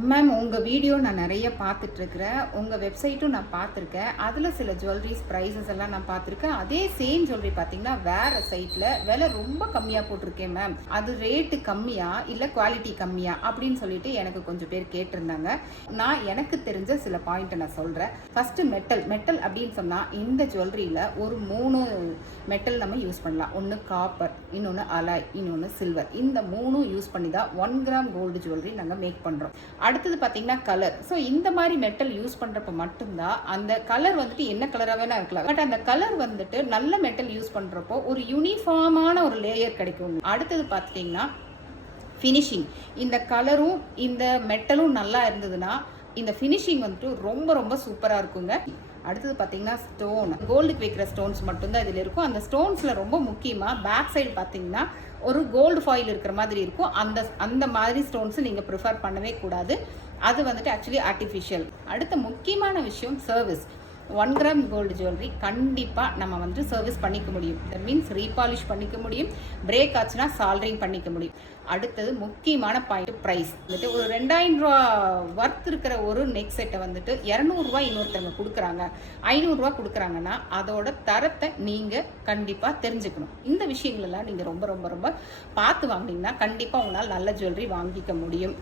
Ma'am உங்கள் video நான் நிறைய பார்த்துட்ருக்குறேன். உங்கள் வெப்சைட்டும் நான் பார்த்துருக்கேன். அதில் சில ஜுவல்லரிஸ் ப்ரைஸஸ் எல்லாம் நான் பார்த்துருக்கேன். அதே சேம் ஜுவல்லரி பார்த்தீங்கன்னா வேறு சைட்டில் விலை ரொம்ப கம்மியாக போட்டிருக்கேன் மேம். அது ரேட்டு கம்மியா இல்லை குவாலிட்டி கம்மியா அப்படின்னு சொல்லிட்டு எனக்கு கொஞ்சம் பேர் கேட்டிருந்தாங்க. நான் எனக்கு தெரிஞ்ச சில பாயிண்ட்டை நான் சொல்கிறேன். ஃபஸ்ட்டு மெட்டல் அப்படின்னு சொன்னால் இந்த ஜுவல்லரியில் ஒரு 3 மெட்டல் நம்ம யூஸ் பண்ணலாம். ஒன்று காப்பர், இன்னொன்று அலாய், இன்னொன்று சில்வர். இந்த 3 யூஸ் பண்ணி தான் 1 கிராம் கோல்டு ஜுவல்லரி நாங்கள் மேக் பண்ணுறோம். அடுத்தது பார்த்தீங்கன்னா கலர். ஸோ இந்த மாதிரி மெட்டல் யூஸ் பண்ணுறப்ப மட்டும்தான் அந்த கலர் வந்துட்டு என்ன கலராக வேணா இருக்கலாம், பட் அந்த கலர் வந்துட்டு நல்ல மெட்டல் யூஸ் பண்ணுறப்போ ஒரு யூனிஃபார்மான ஒரு லேயர் கிடைக்கும். அடுத்தது பார்த்தீங்கன்னா ஃபினிஷிங். இந்த கலரும் இந்த மெட்டலும் நல்லா இருந்ததுன்னா இந்த ஃபினிஷிங் வந்துட்டு ரொம்ப ரொம்ப சூப்பராக இருக்குங்க. அடுத்தது பார்த்தீங்கன்னா ஸ்டோன். கோல்டுக்கு வைக்கிற ஸ்டோன்ஸ் மட்டும்தான் இதில் இருக்கும். அந்த ஸ்டோன்ஸில் ரொம்ப முக்கியமாக பேக் சைடு பார்த்தீங்கன்னா ஒரு கோல்டு ஃபாயில் இருக்கிற மாதிரி இருக்கும். அந்த மாதிரி ஸ்டோன்ஸு நீங்கள் ப்ரிஃபர் பண்ணவே கூடாது. அது வந்துட்டு ஆக்சுவலி ஆர்டிஃபிஷியல். அடுத்த முக்கியமான விஷயம் சர்வீஸ். 1 கிராம் கோல்டு ஜுவல்லரி கண்டிப்பாக நம்ம வந்துட்டு சர்வீஸ் பண்ணிக்க முடியும். தட் மீன்ஸ் ரீபாலிஷ் பண்ணிக்க முடியும். பிரேக் ஆச்சுன்னா சால்டரிங் பண்ணிக்க முடியும். அடுத்தது முக்கியமான பாயிண்ட் ப்ரைஸ். வந்துட்டு ஒரு 2000 ரூபா ஒர்த் இருக்கிற ஒரு நெக் செட்டை வந்துட்டு 200 ரூபா இன்னொருத்தவங்க கொடுக்குறாங்க, 500 ரூபா கொடுக்குறாங்கன்னா அதோட தரத்தை நீங்கள் கண்டிப்பாக தெரிஞ்சுக்கணும். இந்த விஷயங்களெல்லாம் நீங்கள் ரொம்ப ரொம்ப ரொம்ப பார்த்து வாங்கினீங்கன்னா கண்டிப்பாக உங்களால் நல்ல ஜுவல்லரி வாங்கிக்க முடியும்.